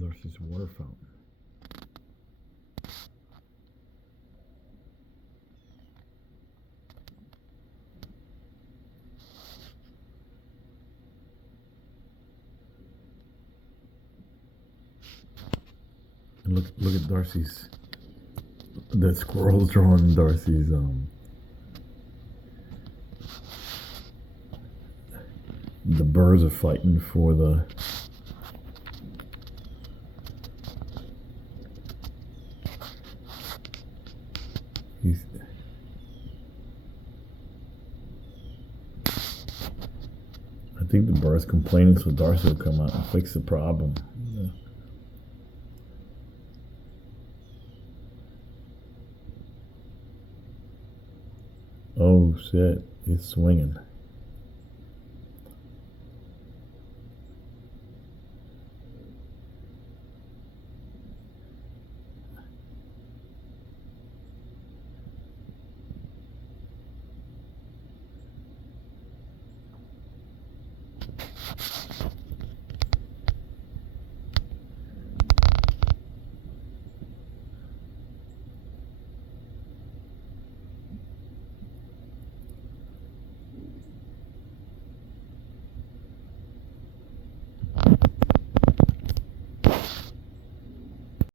Darcy's water fountain. And look at Darcy's. The squirrel's drawing Darcy's the birds are fighting for the I think the bird's complaining so Darcy will come out and fix the problem. Yeah. Oh shit, he's swinging.